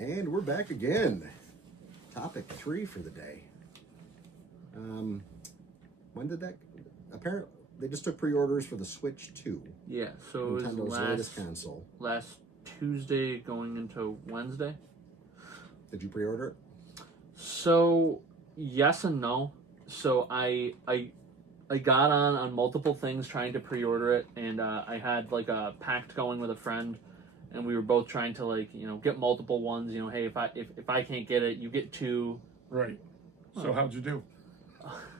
And we're back again. Topic 3 for the day. When did that? Apparently, they just took pre-orders for the Switch 2. Yeah, so it was Nintendo's latest console. last Tuesday going into Wednesday. Did you pre-order it? So yes and no. So I got on multiple things trying to pre-order it, and I had like a pact going with a friend, and we were both trying to get multiple ones. Hey, if I can't get it, you get 2. Right. So how'd you do?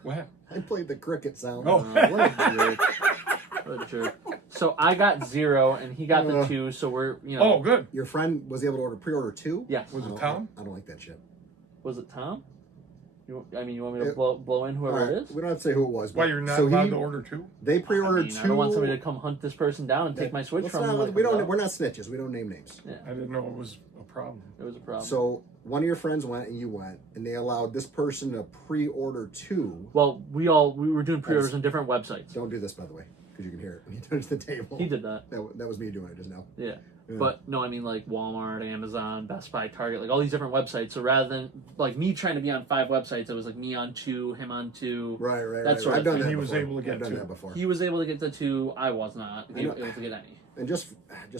What? I played the cricket sound. Oh. What a jerk. What a jerk. So I got 0, and he got the 2. So we're Oh, good. Your friend was able to pre-order 2? Yes. Was I it don't- Tom? I don't like that shit. Was it Tom? You want me to It- blow in whoever Alright, it is? we don't have to say who it was. Why but- you're not so allowed he- to order 2? They pre-ordered 2. I don't want somebody to come hunt this person down and take my Switch Let's from not- them. we don't. We're not snitches. We don't name names. Yeah, I didn't know it was a problem. it was a problem. So one of your friends went and you went, and they allowed this person to pre-order 2. Well, we were doing pre-orders on different websites. Don't do this, by the way, because you can hear it when you touch the table. He did that. That was me doing it just now. Yeah. Yeah. But no, I mean like Walmart, Amazon, Best Buy, Target, like all these different websites. So rather than like me trying to be on 5 websites, it was like me on 2, him on 2. Right. That Right. sort I've of done thing. that. He was before. able to get I've done 2. that before. He was able to get the 2. I was not I know. able to get any. And just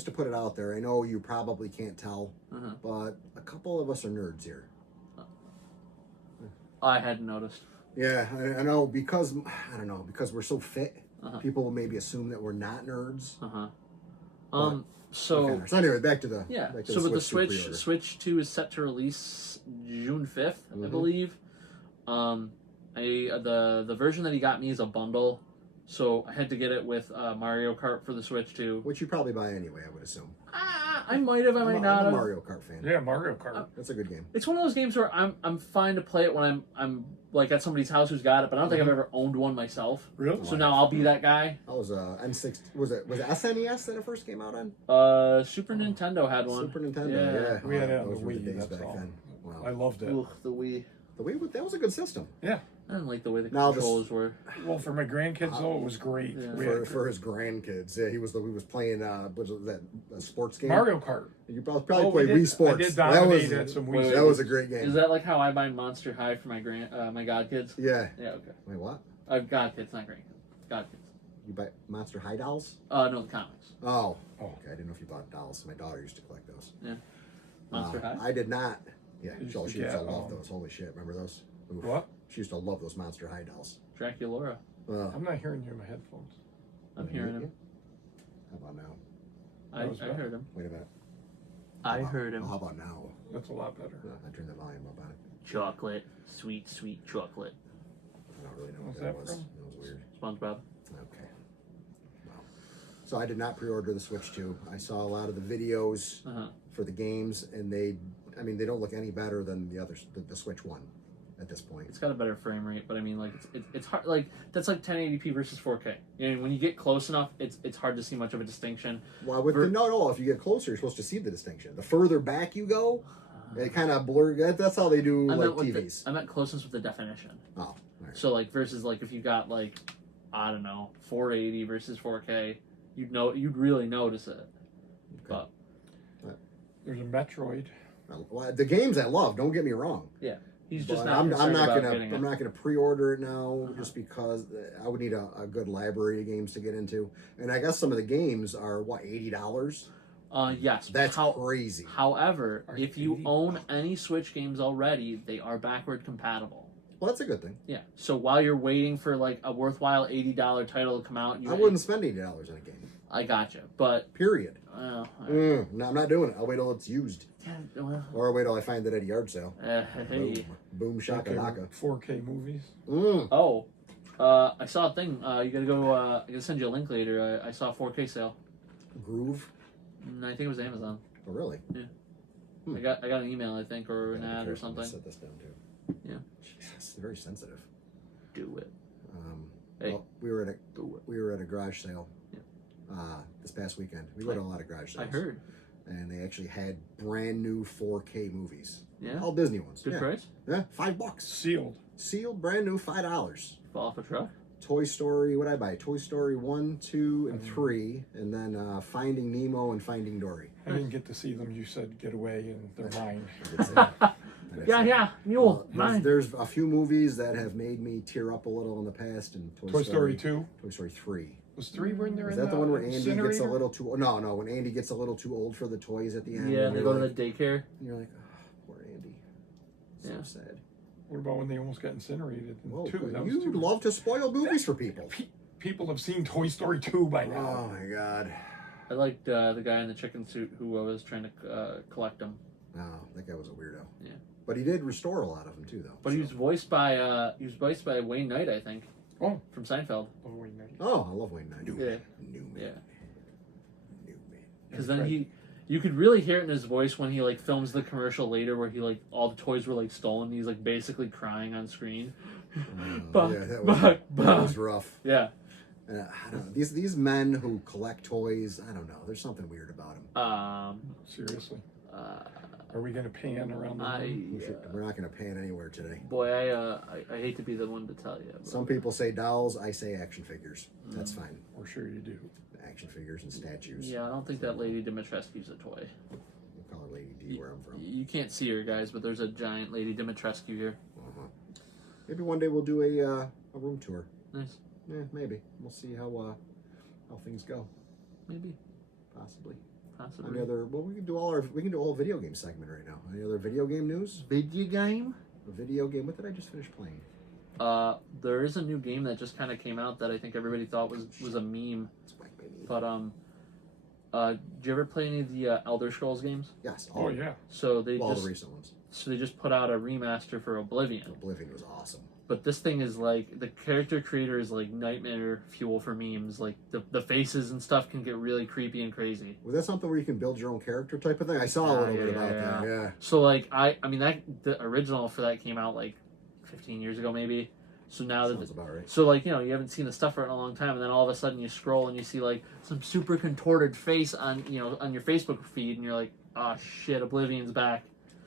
to put it out there, I know you probably can't tell, Uh-huh. but a couple of us are nerds here. I hadn't noticed. Yeah, I know because I don't know because we're so fit. Uh-huh. People will maybe assume that we're not nerds. So Okay. So anyway, back to the yeah. Back to So with the 2 Switch, pre-order. Switch 2 is set to release June 5th, I Mhm. believe. The version that he got me is a bundle, so I had to get it with Mario Kart for the Switch 2. Which you probably buy anyway, I would assume. I might have, I might not I'm a have. Mario Kart fan. Yeah, Mario Kart. That's a good game. It's one of those games where I'm fine to play it when I'm like at somebody's house who's got it, but I don't think I've ever owned one myself. Really? So now I'll be that guy. I was N6. Was it SNES that it first came out on? Super Nintendo had one. Super Nintendo. Yeah. Yeah, We had it on those the were the Wii, days that's back all. then. Wow. I loved it. Ugh, the Wii. The Wii, that was a good system. Yeah. I didn't like the way the Now this- controls were. Well, for my grandkids, though, it was great. Yeah. We had For his grandkids. Yeah, he was playing what was that a sports game? Mario Kart. You probably Oh, played we did- Wii Sports. I did that dominate was at some Wii Wait, that Sports. was a great game. Is that like how I buy Monster High for my my godkids? Yeah. Yeah, okay. Wait, what? Godkids, not grandkids. Godkids. You buy Monster High dolls? No, the comics. Oh. Oh. Okay, I didn't know if you bought dolls. My daughter used to collect those. Yeah. Monster High. I did not. Yeah, You used she to used to get, love those. Holy shit, remember those? Oof. What? She used to love those Monster High dolls. Draculaura. I'm not hearing you in my headphones. I'm hearing him. How about now? I That was better. heard him. Wait a minute. I How about- heard him. How about now? That's a lot better. I turned the volume up on it. Chocolate. Sweet, sweet chocolate. I don't really know what What's that that was. from? That was weird. SpongeBob. Okay. Wow. So I did not pre-order the Switch 2. I saw a lot of the videos Uh-huh. for the games, and they don't look any better than the others, the Switch 1 at this point. It's got a better frame rate, but I mean, like, it's hard. Like, that's like 1080p versus 4K. You know, when you get close enough, it's hard to see much of a distinction. Well, no. If you get closer, you're supposed to see the distinction. The further back you go, it kind of blur. That's how they do I like meant with TVs. I meant closeness with the definition. Oh, all right. So like versus like if you got like I don't know 480 versus 4K, you'd really notice it. Okay. But There's a Metroid. Well, the games I love. Don't get me wrong. yeah, he's just But not. I'm concerned not about gonna getting it. I'm not gonna pre-order it now just because I would need a good library of games to get into, and I guess some of the games are what $80. Yes. That's crazy. However, Are if you $80? own any Switch games already, they are backward compatible. Well, that's a good thing. Yeah. So while you're waiting for like a worthwhile $80 title to come out, I wouldn't spend $80 on a game. I gotcha, but Period. uh, No, I'm not doing it. I'll wait till it's used, yeah, well, or I'll wait till I find it at a yard sale. hey. Boom, shakalaka. 4K movies. Oh, I saw a thing. You gotta go. I gotta send you a link later. I saw a 4K sale. Groove. I think it was Amazon. Oh, really? I got an email, I think, or an ad or something. Set this down too. Yeah. It's very sensitive. Do it. Well, we were Do at a garage sale. This past weekend. We go to a lot of garage sales. I heard. And they actually had brand new 4K movies. Yeah. All Disney ones. Good yeah. price. Yeah, $5. Sealed. Sealed, brand new, $5. Fall off a truck. Toy Story. What did I buy? Toy Story 1, 2, and 3, and then Finding Nemo and Finding Dory. I didn't get to see them. You said get away, and they're mine. Yeah, mule, mine. There's a few movies that have made me tear up a little in the past, and Toy Story 2. Toy Story 3. Was 3 when they're Is in that the one where Andy gets a incinerator? little too? No, when Andy gets a little too old for the toys at the end. Yeah, and they you're go to like, the daycare. and you're like, oh, poor Andy. So Yeah. sad. What about when they almost got incinerated in Whoa, 2? That was you 2. love to spoil movies for people. People have seen Toy Story 2 by now. Oh my god. I liked the guy in the chicken suit who was trying to collect them. No, that guy was a weirdo. Yeah. But he did restore a lot of them too, though. But he was voiced by Wayne Knight, I think, Oh, from Seinfeld. oh wait, no. Oh, I love Wayne Knight. Yeah. Newman. Yeah. Newman. Because then you could really hear it in his voice when he like films the commercial later where he like all the toys were like stolen. He's like basically crying on screen. Buck, Yeah, that buck, was rough. Yeah. I don't know. These men who collect toys, I don't know. There's something weird about them. Seriously. Uh, Are we going to pan around the room? We're not going to pan anywhere today. boy, I hate to be the one to tell you. But Some people say dolls. I say action figures. That's fine. We're sure you do. Action figures and statues. Yeah, I don't think that Lady Dimitrescu's a toy. We'll call her Lady D where I'm from. You can't see her, guys, but there's a giant Lady Dimitrescu here. Uh-huh. Maybe one day we'll do a room tour. Nice. Yeah, maybe. We'll see how things go. Maybe. Possibly. Possibly. Any other? Well, we can do a whole video game segment right now. Any other video game news? video game? A video game. What did I just finish playing? There is a new game that just kind of came out that I think everybody thought was a meme. It's Black Baby. But did you ever play any of the Elder Scrolls games? Yes. Oh, yeah. So they All just the recent ones. so they just put out a remaster for Oblivion. Oblivion was awesome. But this thing is like the character creator is like nightmare fuel for memes. Like the faces and stuff can get really creepy and crazy. Was that something where you can build your own character type of thing? I saw a little bit about that. Yeah. So like I mean that the original for that came out like 15 years ago maybe. So now that Sounds about right. so like you know you haven't seen the stuff for in a long time, and then all of a sudden you scroll and you see like some super contorted face on on your Facebook feed, and you're like, oh shit, Oblivion's back.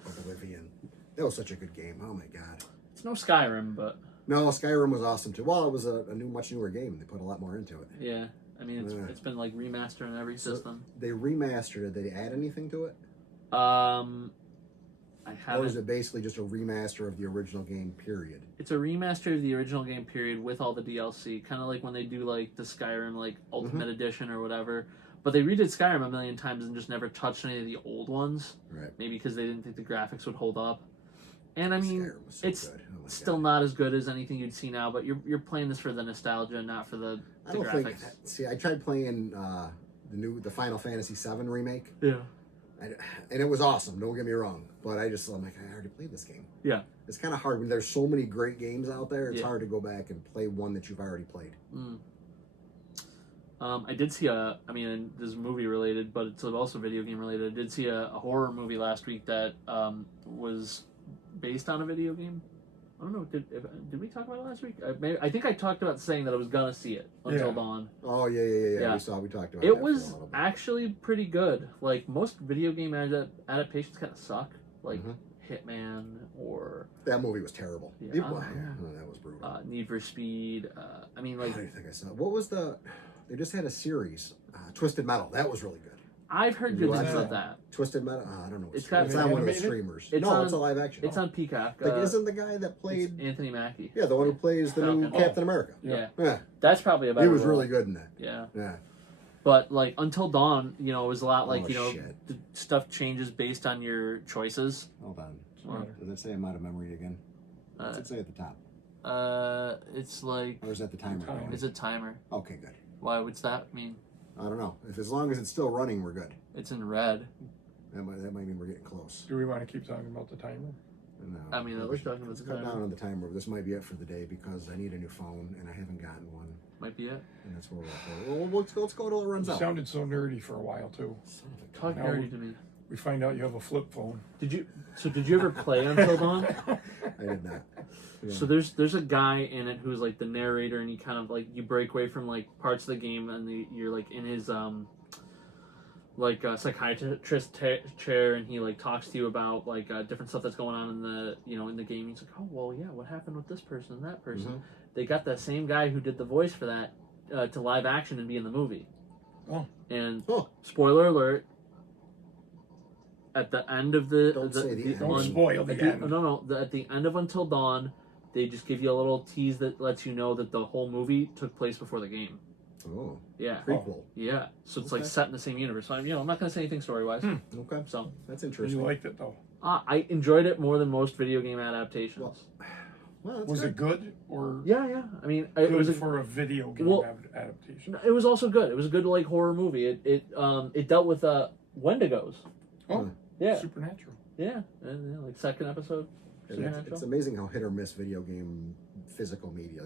Oblivion. That was such a good game. Oh my god. It's no Skyrim, but No, Skyrim was awesome too. Well, it was a much newer game. They put a lot more into it. yeah, I mean Yeah. it's been like remastered in every So- system. They remastered it. Did they add anything to it? I Or is haven't. it basically just a remaster of the original game, period? It's a remaster of the original game period with all the DLC, kind of like when they do like the Skyrim like Ultimate Edition or whatever. But they redid Skyrim a million times and just never touched any of the old ones. Right. Maybe because they didn't think the graphics would hold up. And I mean, Skyrim was so it's good. Oh my still God. not as good as anything you'd see now. But you're playing this for the nostalgia, not for the I don't graphics. think. See, I tried playing the Final Fantasy VII remake, Yeah. and it was awesome. Don't get me wrong, but I'm like, I already played this game. Yeah. It's kind of hard when there's so many great games out there. It's Yeah. hard to go back and play one that you've already played. Mm. I did see this is movie related, but it's also video game related. I did see a horror movie last week that was based on a video game. I don't know. Did we talk about it last week? I think I talked about saying that I was gonna see it until Yeah. dawn. Oh yeah. Yeah. We talked about It that was for a little bit. actually pretty good. Like most video game adaptations kind of suck, like Mhm. Hitman or That movie was terrible. Yeah, It I was- don't know. that was brutal. Need for Speed. I mean, I like don't think I saw. What was the? They just had a series, Twisted Metal. That was really good. I've heard You good watch things about that? that. Twisted Metal. I don't know. It's got- It's on one of the Animated? streamers. It's No, on- it's a live action. It's on Peacock. Like, isn't the guy that played? Anthony Mackie. Yeah, the one who plays the new Falcon. Captain America. Yeah. Yeah, That's probably about he was really good in that. Yeah. Yeah. But like Until Dawn, it was a lot like Oh, shit. the stuff changes based on your choices. Hold on. Or, Does it say I'm out of memory again? What's it say at the top? it's like Or is that the timer? Time. going? it's a timer. Okay, good. Why? What's that mean? I don't know. If as long as it's still running, we're good. It's in red. That might mean we're getting close. Do we want to keep talking about the timer? No, I mean, we we're should talking about the cut timer. down on the timer. This might be it for the day because I need a new phone and I haven't gotten one, Might be it. and that's where we're at. Well, let's go till it runs You out. sounded so nerdy for a while too. Son of a Talk Now nerdy to me. We find out you have a flip phone. Did you ever play Until Dawn? I did not. Yeah. So there's a guy in it who's like the narrator, and he kind of like you break away from like parts of the game, and you're like in his like a psychiatrist chair, and he like talks to you about like different stuff that's going on in the in the game. He's like, oh well, yeah, what happened with this person and that person? Mhm. They got the same guy who did the voice for that to live action and be in the movie. Oh. And Oh. spoiler alert. At the end of the Don't say the end. Don't on- spoil the end. at the end of Until Dawn, they just give you a little tease that lets you know that the whole movie took place before the game. Oh, Yeah. prequel. Yeah, so it's like Okay. set in the same universe. So I'm not gonna say anything story wise. Okay, So that's You interesting. liked it though. I enjoyed it more than most video game adaptations. Well, that's Was good. it good or Yeah. I mean, good it was for a video game well- adaptation? it was also good. It was a good like horror movie. It dealt with Wendigos. Oh, Yeah, Supernatural. and like second episode. It's amazing how hit or miss video game physical media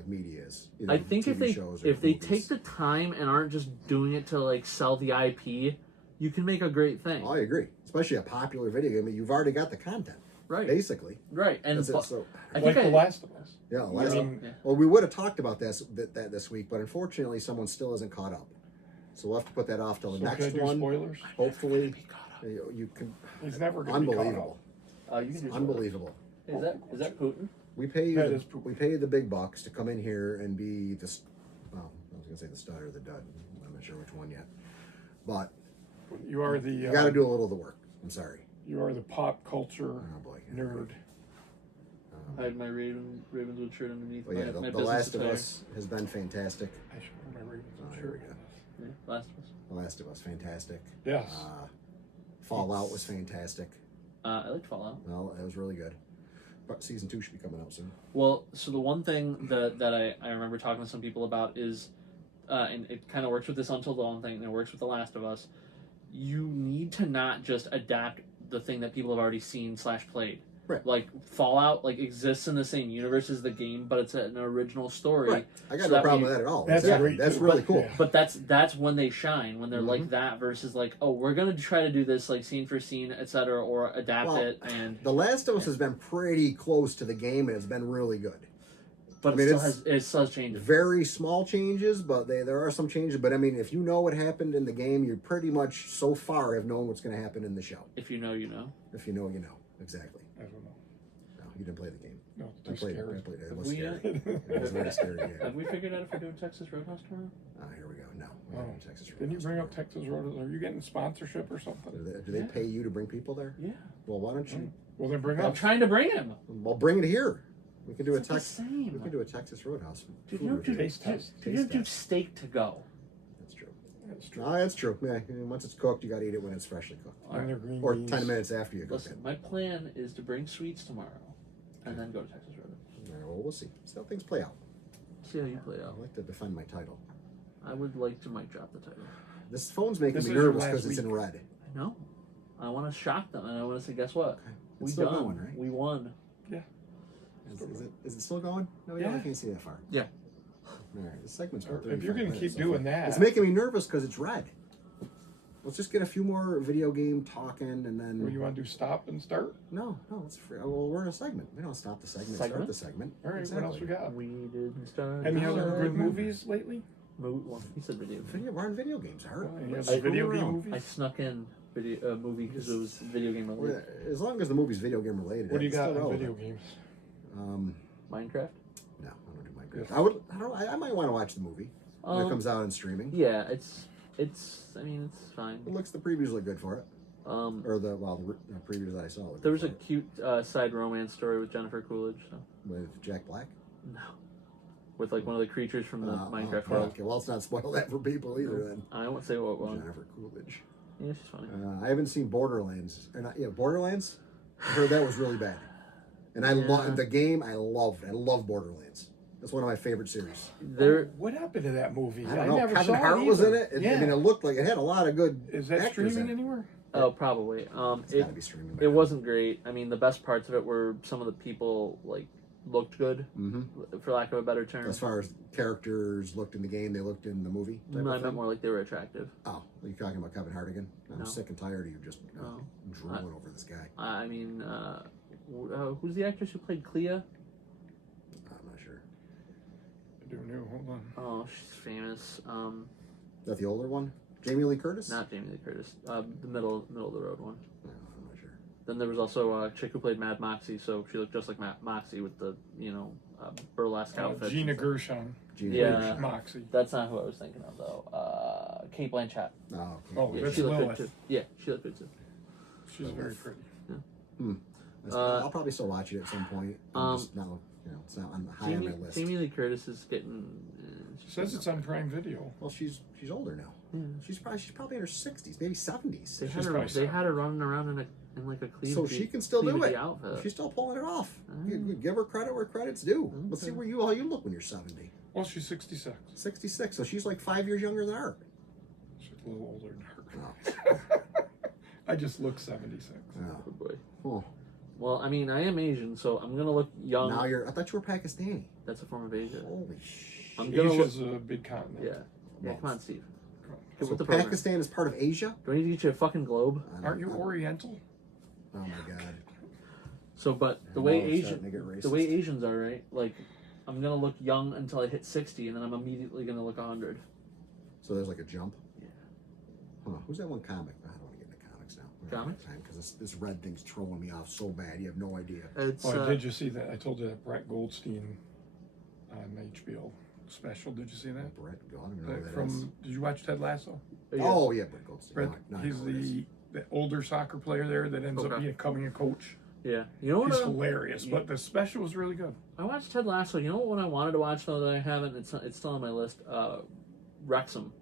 is. Either I think TV shows or if they movies. take the time and aren't just doing it to like sell the IP, you can make a great thing. Oh, I agree. Especially a popular video game, you've already got the content, Right, basically. right, and That's it. but So, I Like think The Last of Us. yeah, last, I mean, yeah. well, we would have talked about that this week, but unfortunately, someone still isn't caught up. So we'll have to put that off till the So can I next do one. spoilers? Hopefully, Be caught up. you can. He's never going to be caught Unbelievable, You can do unbelievable. Is that Putin? We pay you. That is poop. We pay you the big bucks to come in here and be the. Well, I was gonna say the stud or the dud. I'm not sure which one yet. But up. You are the you got to do a little of the work. I'm sorry. you are the pop culture Oh boy. nerd. I had my Ravenswood shirt underneath Well, yeah, my the business Last of attire. Us has been fantastic. I should wear my Ravens Oh, here shirt. we go. Yeah, Last of Us. The Last of Us, fantastic. Yes. Fallout was fantastic. I liked Fallout. Well, it was really good. But season 2 should be coming out soon. Well, so the one thing that I remember talking to some people about is, and it kind of works with this Until Dawn thing, and it works with The Last of Us. You need to not just adapt the thing that people have already seen / played. Right. Like Fallout, like exists in the same universe as the game, but it's an original story. Right. I got So no that problem way- with that at all. That's Exactly. great, That's too. really But- cool. yeah. But that's when they shine, when they're Mm-hmm. like that versus like, oh, we're gonna try to do this like scene for scene, etc., or adapt Well, it, and The Last of Us has been pretty close to the game, and it's been really good. but I mean, it still has changes. Very small changes, but there are some changes. But I mean, if you know what happened in the game, you pretty much so far have known what's going to happen in the show. If you know, you know. If you know, you know. Exactly. I don't know. No, you didn't play the game. No, I too played it. scary. I played it. It Have was we, scary. It was very scary. Yeah. Have we figured out if we're doing Texas Roadhouse tomorrow? Here we go. No. we're not Oh. in Texas Didn't you Roadhouse bring up tomorrow. Texas Road? Are you getting sponsorship or something? Do they Yeah. pay you to bring people there? Yeah. Well, why don't you? Well, then bring I'm up. trying to bring him. Well, bring it here. We can do It's a not the Texas. We same. can do a Texas Roadhouse. Dude, food you don't do, review. Taste test. you don't do Taste test. steak to go. That's true. That's true. No, that's true. Yeah, once it's cooked, you got to eat it when it's freshly cooked, And their green or beans. 10 minutes after you cook Listen, it. my plan is to bring sweets tomorrow, and then go to Texas Roadhouse. All right, well, we'll see. See how things play out. See how you play I out. like to defend my title. I would like to might drop the title. This phone's making This me is your nervous last because it's in week. red. I know. I want to shock them, and I want to say, guess what? It's We still done. going, right? We won. Is it still going? No, yeah, I Yeah. can't see that far. Yeah. All right, this segment's about If you're 35 gonna minutes keep so doing far. that, It's making me nervous because it's red. Let's just get a few more video game talking and then. What, you want to do stop and start? No, it's free. Well, we're in a segment. We don't stop the segment. Start Segment? the segment. All right, what else we got? We didn't start. Any No, other no, good no. movies lately? Well, he said video. We're on video games, Art. Any Let's other screw video game around. I movies? snuck in movie because it was video game Well, related. as long as the movie's video game related. What do you it's got still in video relevant. games? Minecraft. No, I don't do Minecraft. Yeah. I might want to watch the movie when it comes out on streaming. Yeah, it's. I mean, it's fine. The previews look good for it. Um, Or the previews that I saw. look there good was a for it. cute side romance story with Jennifer Coolidge. So with Jack Black. no, with like one of the creatures from the Minecraft world. Okay, well, let's not spoil that for people either. Then I won't say what one. Jennifer Coolidge. Yeah, she's funny. I haven't seen Borderlands. Borderlands. I heard that was really bad. And I Yeah. love the game. I love Borderlands. That's one of my favorite series. There, What happened to that movie? I don't know. never Kevin saw Hart it was in either. it. Yeah. I mean, it looked like it had a lot of good. Is that actors streaming in it. anywhere? oh, probably. It's gotta be streaming. It wasn't great. I mean, the best parts of it were some of the people like looked good, Mm-hmm. for lack of a better term. As far as characters looked in the game, they looked in the movie. type No, I of meant thing? more like they were attractive. Oh, are you talking about Kevin Hart again? I'm No. sick and tired of you just No. drooling over this guy. I mean, who's the actress who played Clea? I'm not sure. I don't know. Hold on. Oh, she's famous. Is that the older one? Jamie Lee Curtis? Not Jamie Lee Curtis. The middle of the road one. No, I'm not sure. Then there was also a chick who played Mad Moxie, so she looked just like Moxie with the burlesque outfits. Gina and stuff. Gershon. Gina Yeah. Gershon. Moxie. That's not who I was thinking of though. Kate Blanchett. Oh, okay. Oh, Yeah, that's she looked Lilith. good too. Yeah, she looked good too. She's very pretty. I'll probably still watch it at some point. Just now, it's not high on my list. Jamie Lee Curtis is getting. It says it's on Prime Video. Well, she's older now. Yeah. She's probably in her 60s, maybe 70s. They had She's her. probably They had her running around in like a cleavage. So she can still do it. Outfit. She's still pulling it off. Mm. Give her credit where credit's due. Let's see Okay. how you look when you're 70. Well, she's 66. 66, so she's like 5 years younger than her. She's a little older than her. Oh. I just look 76. Oh. Oh boy. Oh. Well, I mean, I am Asian, so I'm gonna look young. Now I thought you were Pakistani. That's a form of Asia. Holy shit. I'm gonna look. Asia's a big continent. Yeah. Yeah. Well, Come on, Steve. Come on. Get So with the program. Pakistan is part of Asia? Do I need to get you a fucking globe? Aren't you Oriental? Oh my god. So, but the Now way I'm starting to get racist. the way Asians are, right? Like, I'm gonna look young until I hit 60, and then I'm immediately gonna look 100. So there's like a jump? Yeah. Huh. Who's that one comic? I don't want to get into comics now. Comics? Because this red thing's throwing me off so bad. You have no idea. It's Oh, did you see that? I told you that Brett Goldstein on HBO special. Did you see that? Brett, I don't even know who that is. From Did you watch Ted Lasso? yeah. Oh, yeah, Brett Goldstein. Brett, No, I he's know who it is. the older soccer player there that ends up Okay. becoming a coach. Yeah. You know what? He's hilarious, but the special was really good. I watched Ted Lasso. You know what one I wanted to watch though that I haven't? It's still on my list. Wrexham,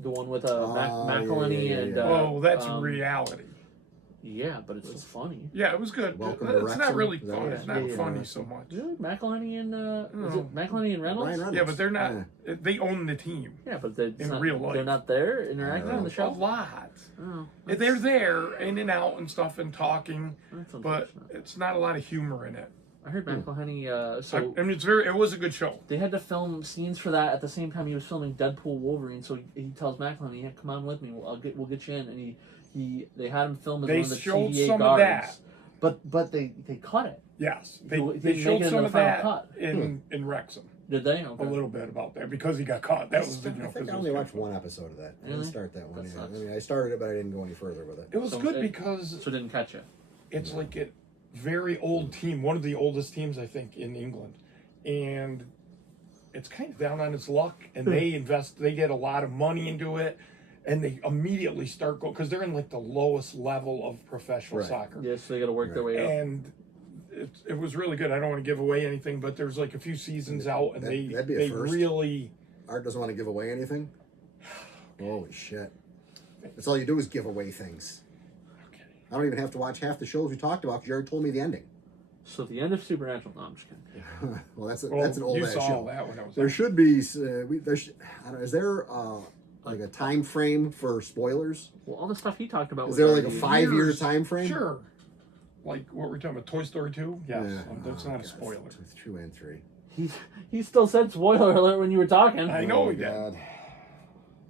the one with McElhenney yeah. and. Oh, that's reality. Yeah, but it's just funny. Yeah, it was good. Welcome to It's not Wrexham. really Is that fun. what It's it not is? Yeah, funny yeah. so much. Really, McElhenney and is No. it McElhenney and Reynolds? Ryan Reynolds. Yeah, but they're not. They own the team Yeah, but they're In not, real life. they're not there interacting on the a show. lot. Oh, They're there in and out and stuff and talking, that's but unfortunate. it's not a lot of humor in it. I heard McElhenney. So I mean, it was a good show. they had to film scenes for that at the same time he was filming Deadpool Wolverine. So he tells McElhenney, "Yeah, come on with me. We'll get you in." And they had him film as They one of the showed TVA some of guards. that. But they cut it. Yes, He they didn't showed make it in some the of final that cut. in Wrexham. Did they? Okay. A little bit about that because he got caught. That was the I think I 'cause only it was watched one episode of that. I didn't Really? start that one. That Yeah. I sucks. mean, I started it, but I didn't go any further with it. It was So good it- because So it didn't catch you. it's like a very old team, one of the oldest teams I think in England, and it's kind of down on its luck. And they get a lot of money into it, and they immediately start going because they're in like the lowest level of professional Right. soccer, Yeah, so they got to work their way up. and it was really good. I don't want to give away anything, but there's like a few seasons out, and That'd be a they first. really. Art doesn't want to give away anything. Holy shit! That's all you do is give away things. Okay. I don't even have to watch half the shows we talked about because you already told me the ending. So the end of Supernatural. No, I'm just kidding. Well, that's Well, an old you ass saw show. that when I was. There should be. Is there like a time frame for spoilers? Well, all the stuff he talked about. Is was there like a already- 5-year Years. time frame? Sure. Like what we're talking about, Toy Story 2? Yes, Yeah. that's Oh, not a God. spoiler. 2 and 3. He still said spoiler alert when you were talking. I know Oh, he did. God.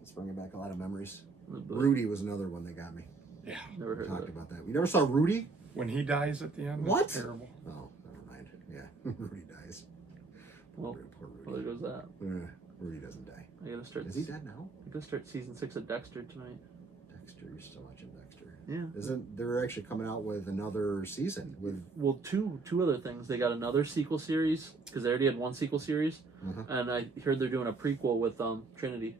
It's bringing back a lot of memories. But Rudy was another one that got me. Yeah. Never We heard of talked it. about that. You never saw Rudy? When he dies at the end, What? it's terrible. Oh, never mind. Yeah, Rudy dies. Well, Poor well, there Rudy. goes that. Rudy doesn't die. I gotta start. Is he dead now? I gotta start season 6 of Dexter tonight. Dexter, you're still watching Dexter. Yeah. Isn't they're actually coming out with another season with? Well, two other things. They got another sequel series because they already had one sequel series, Uh-huh. and I heard they're doing a prequel with Trinity.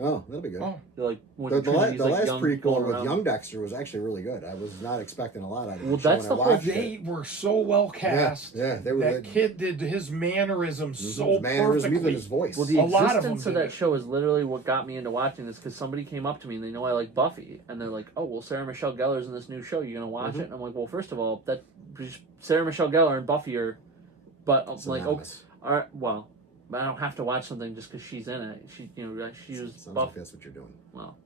Oh, that'll be good. Oh, They're like when The Trinity's like last young, prequel going with around. young Dexter was actually really good. I was not expecting a lot out of it. Well, that's when I the whole watched it. they were so well cast. Yeah, they were. That kid did his mannerisms so his mannerism, even perfectly. his voice. Well, the A lot of them existence of did that it. show is literally what got me into watching this because somebody came up to me and they know I like Buffy and they're like, "Oh, well, Sarah Michelle Gellar's in this new show. You gonna watch it?" And I'm like, "Well, first of all, that Sarah Michelle Gellar and Buffy are," but I'm like, "Oh, Synonymous. all right, well, but I don't have to watch something just because she's in it. She was Sounds like Buffy. that's what you're doing. Well,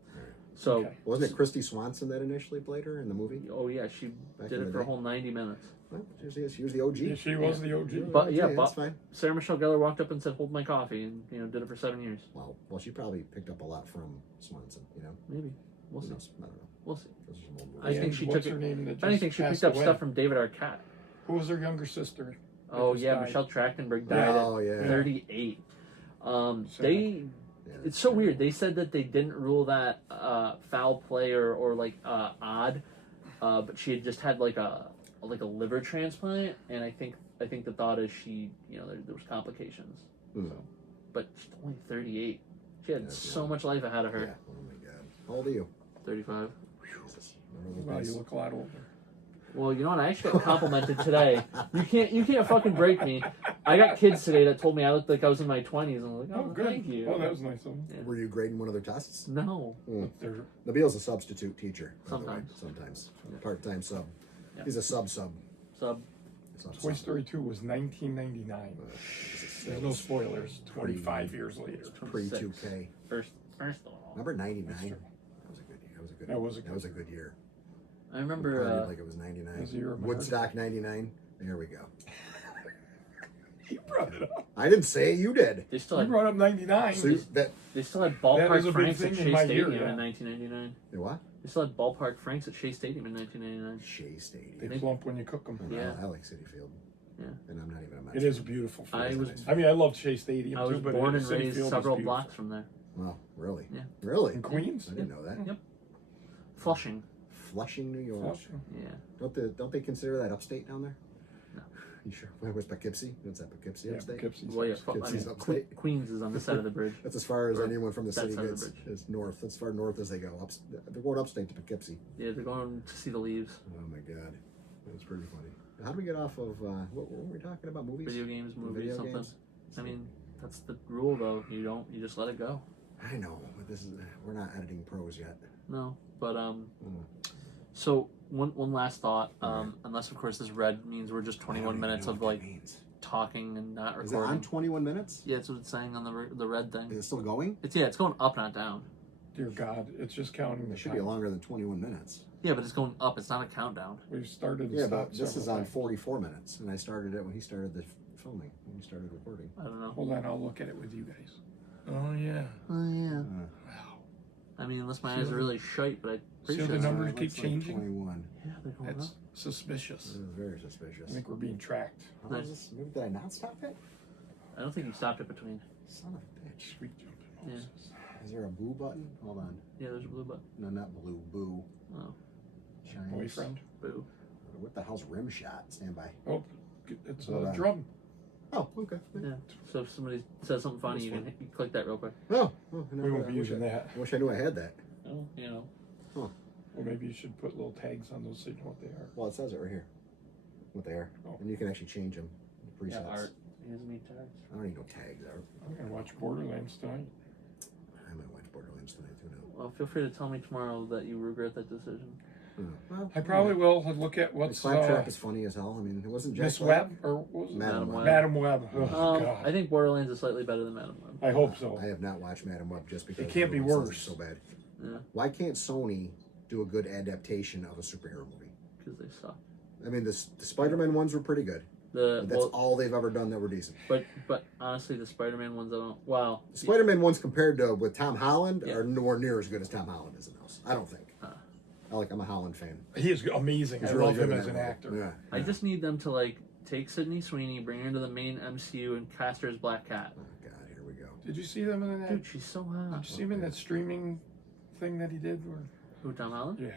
so Okay. Wasn't it Christy Swanson that initially played her in the movie? oh yeah, she Back did in it the for a day. whole 90 minutes. Well, she was the OG. Yeah, she was the OG. But, yeah, that's fine. Sarah Michelle Gellar walked up and said, "Hold my coffee," and did it for 7 years. Well, she probably picked up a lot from Swanson. You know, Maybe we'll who see. knows? I don't know. We'll see. Those are some old I movies. think she what's took her it- name that If anything, just she picked passed up away? stuff from David Arquette. Who was her younger sister? Oh just yeah, died? Michelle Trachtenberg died Oh, at yeah. 38. Sad. They Yeah, It's so weird. They said that they didn't rule that foul play or like odd, but she had just had like a liver transplant, and I think the thought is she, there was complications. Hmm. But she's only 38. She had Yeah, so yeah. much life ahead of Yeah. her. Oh my God. How old are you? 35. Jesus. Wow, you look a lot older. Well, you know what? I actually got complimented today. You can't fucking break me. I got kids today that told me I looked like I was in my 20s. And I'm like, Oh, good. thank you. Oh, that was nice of them. Yeah. Were you grading one of their tests? No. They're Nabil's a substitute teacher. By the way. Sometimes. Sometimes. Yeah. Part-time sub. Yeah. He's a sub. Sub. Toy Story 2 was 1999. There's no spoilers. 25 years later. Pre-2K. First of all. Remember 99? That's true. That was a good year. I We remember. partied like it was 99. It was the year of my Woodstock 99. There we go. You brought it up. I didn't say it, you did. They still You had brought up 99. So that they still had That ballpark was a big Franks thing at in Shea my Stadium year, yeah. in 1999. you what? They still had ballpark Franks at Shea Stadium in 1999. Shea Stadium. They plump when you cook them. Yeah. I like City Field. Yeah. And I'm not even a Mets It is a fan. beautiful field. I was I mean, I love Shea Stadium I was too, but born and City raised Field is several beautiful. blocks from there. Wow, really? Yeah. Really? In Queens. I didn't know that. Yep. Flushing. Flushing, New York. Flushing. Yeah. Don't they consider that upstate down there? No. You sure? Where was Poughkeepsie? What's that? Poughkeepsie Yeah, upstate? Poughkeepsie's Well, yeah. upstate. Poughkeepsie's upstate. Queens is on the side of the bridge. That's as far as Or anyone from the that city side of gets. the bridge. Is north. That's as far north as they go. They're going upstate to Poughkeepsie. Yeah, they're going to see the leaves. Oh my God, that's pretty funny. How do we get off of what were we talking about? Movies? Video games, movies, Video something. games? I mean, that's the rule though. You just let it go. I know, but we're not editing pros yet. No, but Mm. so one last thought. Unless of course this red means we're just 21 minutes of like talking and not Is it recording. on 21 minutes? Yeah, that's what it's saying on the red Is thing. it still going? It's going up, not down. Dear God, it's just counting the It should be time. longer than 21 minutes. Yeah, but it's going up. It's not a countdown. We've started and Yeah, stopped but this is several on times. 44 minutes, and I started it when he started the filming. When he started recording. I don't know. Hold on, I'll look at it with you guys. Oh, yeah. Oh yeah. Wow. I mean, unless my See eyes how are really shite, but I'm pretty see how sure. the numbers Looks keep like changing? 21. Yeah, they're going That's up. suspicious. This is very suspicious. I think we're being tracked. How is this? Maybe did I not stop it? I don't think you stopped it between. Son of a bitch. Sweet jumping Yeah. Moses. Is there a boo button? Hold on. Yeah, there's a blue button. No, not blue. Boo. Oh, Giants. Boyfriend. boo. What the hell's rim shot? Stand by. Oh, it's Hold a on. drum. Oh, okay. Yeah. So if somebody says something funny, This you click that real quick. Oh, We won't be using that. I wish I knew I had that. Oh, you know. Well, maybe you should put little tags on those so you know what they are. Well, it says it right here. What they are. Oh. And you can actually change them. The presets. Yeah, art. He doesn't need tags. I don't need no tags. I'm gonna watch Borderlands tonight. I might watch Borderlands tonight too now. Well, feel free to tell me tomorrow that you regret that decision. Well, I probably will. I'll look at what's Claptrap is funny as hell. I mean, it wasn't Jack Miss Black. Webb or what was it? Madam Web. Madam Web. Oh, God. I think Borderlands is slightly better than Madam Web. I hope so. I have not watched Madam Web just because can't be everyone says worse. it's so bad. Yeah, Why can't Sony do a good adaptation of a superhero movie? because they suck. I mean, the Spider-Man ones were pretty good. The But that's all they've ever done that were decent. but honestly, the Spider-Man ones I don't. Wow. The Spider-Man ones compared to with Tom Holland Yeah. are nowhere near as good as Tom Holland is in those. I don't think. I'm a Holland fan. He is amazing. He's I really love good him in as that an role. actor. Yeah. I just need them to like take Sydney Sweeney, bring her into the main MCU, and cast her as Black Cat. Oh God, here we go. Did you see them in that? Dude, she's so hot. Did you see him in that streaming thing that he did? Where, Who, Tom Holland? yeah.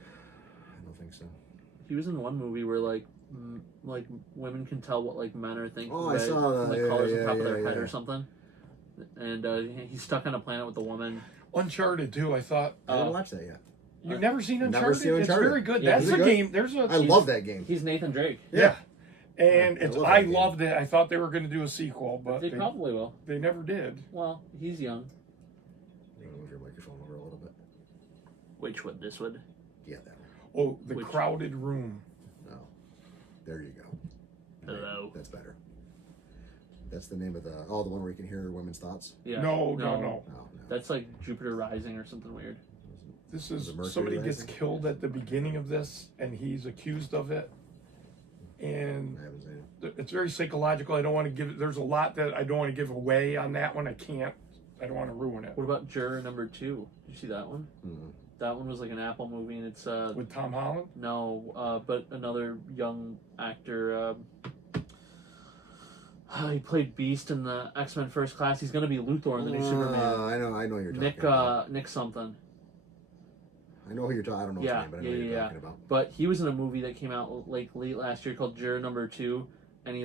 I don't think so. He was in one movie where like women can tell what like men are thinking. Oh, I by, saw that. Like Yeah, colors yeah, on top of their yeah, head yeah. or something. And he's stuck on a planet with a woman. Uncharted too. I thought I didn't watch that yet. you've never seen Never Uncharted. seen It's Uncharted. very good. Yeah, That's is a it good? game. There's a I love that game. He's Nathan Drake. yeah. And I it's love I that game. loved it. I thought they were going to do a sequel, but They probably will. they never did. Well, he's young. You wanna move your microphone over a little bit? Which would this would? Yeah, that one. Oh, the Which- crowded room. No. There you go. Hello. That's better. That's the name of the the one where you can hear women's thoughts. Yeah. No. Oh, no. That's like Jupiter Rising or something weird. This Was is it Mercury somebody gets Rising? killed at the beginning of this, and he's accused of it. And I haven't seen it. it's very psychological. I don't want to give. There's a lot that I don't want to give away on that one. I can't. I don't want to ruin it. What about Juror number 2? Did you see that one? Mm-mm. That one was like an Apple movie, and it's With Tom Holland. no, but another young actor. He played Beast in the X-Men First Class. He's gonna be Luthor in the new Superman. I know who you're talking about. Nick something. I know who you're talking. I don't know his name, but I know who you're talking about. But he was in a movie that came out like late last year called Juror Number 2, and he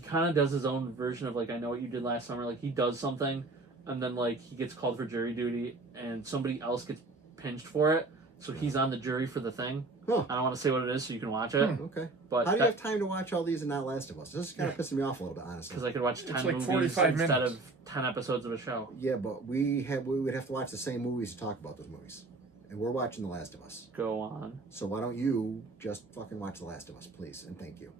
kind of does his own version of like I Know What You Did Last Summer. Like he does something, and then like he gets called for jury duty, and somebody else gets pinched for it. So he's on the jury for the thing. Huh. I don't want to say what it is, so you can watch it. Okay. But how do you have time to watch all these and not Last of Us? This is kind of pissing me off a little bit, honestly. Because I could watch 10 It's like movies 45 instead minutes. of 10 episodes of a show. Yeah, but we would have to watch the same movies to talk about those movies, and we're watching The Last of Us. Go on. So why don't you just fucking watch The Last of Us, please, and thank you.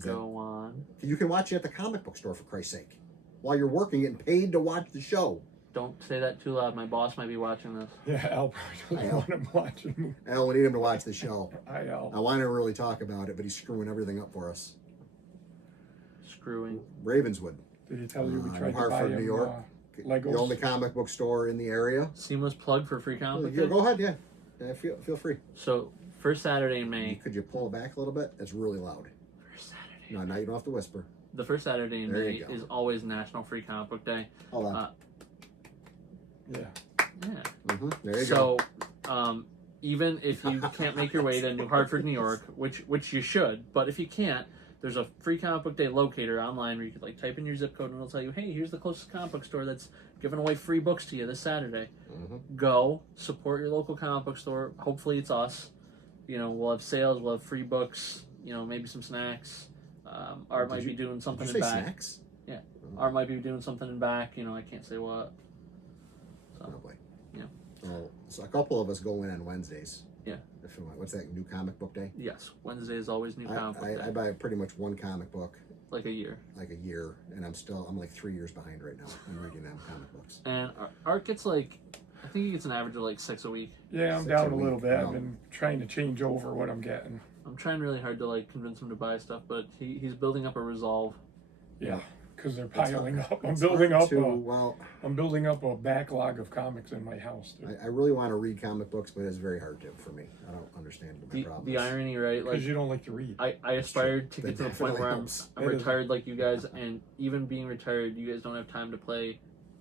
Go on. You can watch it at the comic book store, for Christ's sake, while you're working, getting paid to watch the show. Don't say that too loud. My boss might be watching this. Yeah, Al probably doesn't want him watching movies. Al, we need him to watch the show. Hi, Al. I want to really talk about it, but he's screwing everything up for us. Screwing. Ravenswood, Did he tell you we in tried to Hartford, buy him New York. Legos? The only comic book store in the area. Seamless plug for free comic Yeah, book go day. ahead, yeah. Feel free. So, first Saturday in May. Could you pull it back a little bit? It's really loud. First Saturday. No, now you don't have to whisper. The first Saturday in There May you go. is always National Free Comic Book Day. Hold on. Yeah. Yeah. There you go. So, even if you can't make your way to New Hartford, New York, which you should, but if you can't, there's a free comic book day locator online where you could like type in your zip code and it'll tell you, hey, here's the closest comic book store that's giving away free books to you this Saturday. Go support your local comic book store. Hopefully, it's us. You know, we'll have sales, we'll have free books. You know, maybe some snacks. Art might be doing something Did in you say back. snacks? Yeah, Art might be doing something in back. You know, I can't say what. So, Probably. yeah. Well, so a couple of us go in on Wednesdays. Yeah. If you want. What's that, new comic book day? Yes, Wednesday is always new comic book day. I buy pretty much one comic book like a year. like a year, and I'm like 3 years behind right now. I'm reading them comic books. And Art gets like, I think he gets an average of like 6 a week. Yeah, I'm 6 down a a little week. bit. Wow. I've been trying to change over what I'm getting. I'm trying really hard to like convince him to buy stuff, but he's building up a resolve. Yeah, because they're It's piling hard- up. I'm it's building hard up. to- I'm building up a backlog of comics in my house. I really want to read comic books, but it's very hard to for me. I don't understand what my problem The is. irony, right? Like Because you don't like to read. I aspired to That get to the point definitely where helps. I'm It is. retired like you guys, and even being retired, you guys don't have time to play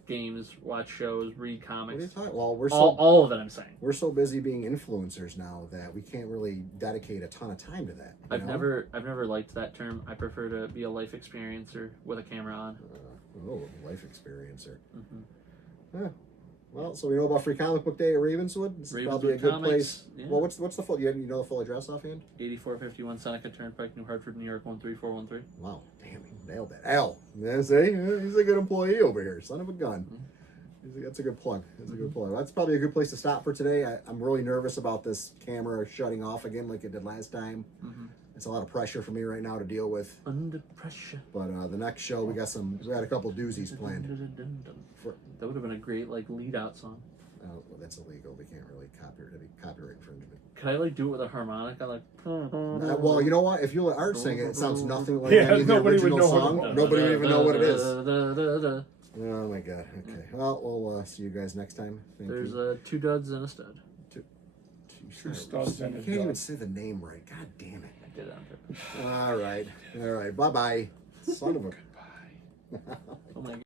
games, watch shows, read What are you comics. talking? Well, we're All of it, I'm saying. we're so busy being influencers now that we can't really dedicate a ton of time to that. you I've know? never liked that term. I prefer to be a life experiencer with a camera on. Life experiencer. Mm-hmm. Yeah. Well, so we know about Free Comic Book Day at Ravenswood. This is probably a good place. Yeah. Well, what's the full? You know the full address offhand? 8451 Seneca Turnpike, New Hartford, New York 13413. Wow, damn, he nailed that. Al, yeah, see, he's a good employee over here. Son of a gun. That's a good plug. That's a good plug. That's probably a good place to stop for today. I'm really nervous about this camera shutting off again, like it did last time. Mm-hmm. It's a lot of pressure for me right now to deal with. Under pressure. But the next show, we got a couple doozies planned. For, That would have been a great like lead out song. well, that's illegal. We can't really copyright infringement. Could I like do it with a harmonica? Like, Well, you know what? If you let Art sing it, it sounds nothing like Yeah, any of the nobody would original know what it song. was. Nobody would even know what it is. is. Oh my god. Okay. Well, we'll see you guys next time. Thank There's you. 2 duds and a stud. Two studs and You a can't even dud. say the name right. God damn it. I did it on purpose. All right. All right. Bye bye. Son of a. Goodbye. Oh my god.